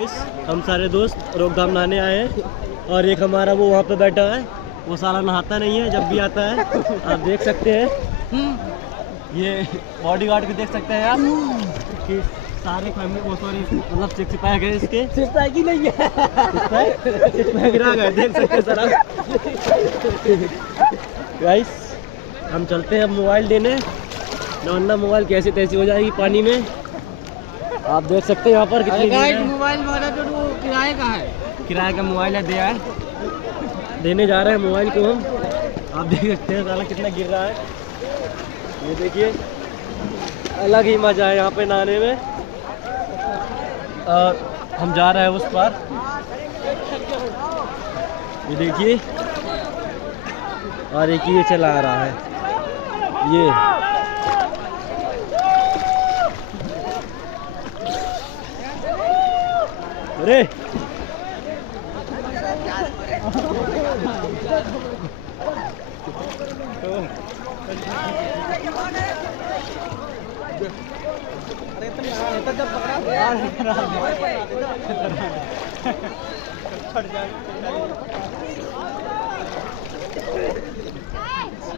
हम सारे दोस्त रोकथाम नहाने आए हैं और एक हमारा वो वहाँ पे बैठा है, वो साला नहाता नहीं है, जब भी आता है आप देख सकते हैं। ये बॉडीगार्ड भी देख सकते हैं आप कि सारे फैमिली वो सॉरी मतलब सिक्स पैक है इसके, सिक्स पैक ही नहीं है, सिक्स पैक गिरा गए, देख सकते हैं सर आप। गाइस हम चलते हैं अब मोबाइल देने, वरना मोबाइल कैसे तैसी हो जाएगी पानी में। आप देख सकते हैं यहाँ पर कितनी मोबाइल वाला तो वो किराए का है, किराए का मोबाइल है, दिया है, देने जा रहे हैं मोबाइल को हम। आप देख सकते हैं साला कितना गिर रहा है, ये देखिए अलग ही मजा है यहाँ पे नहाने में। और हम जा रहे हैं उस पार, ये देखिए, और एक ये चला आ रहा है ये। अरे तो जब पकड़ा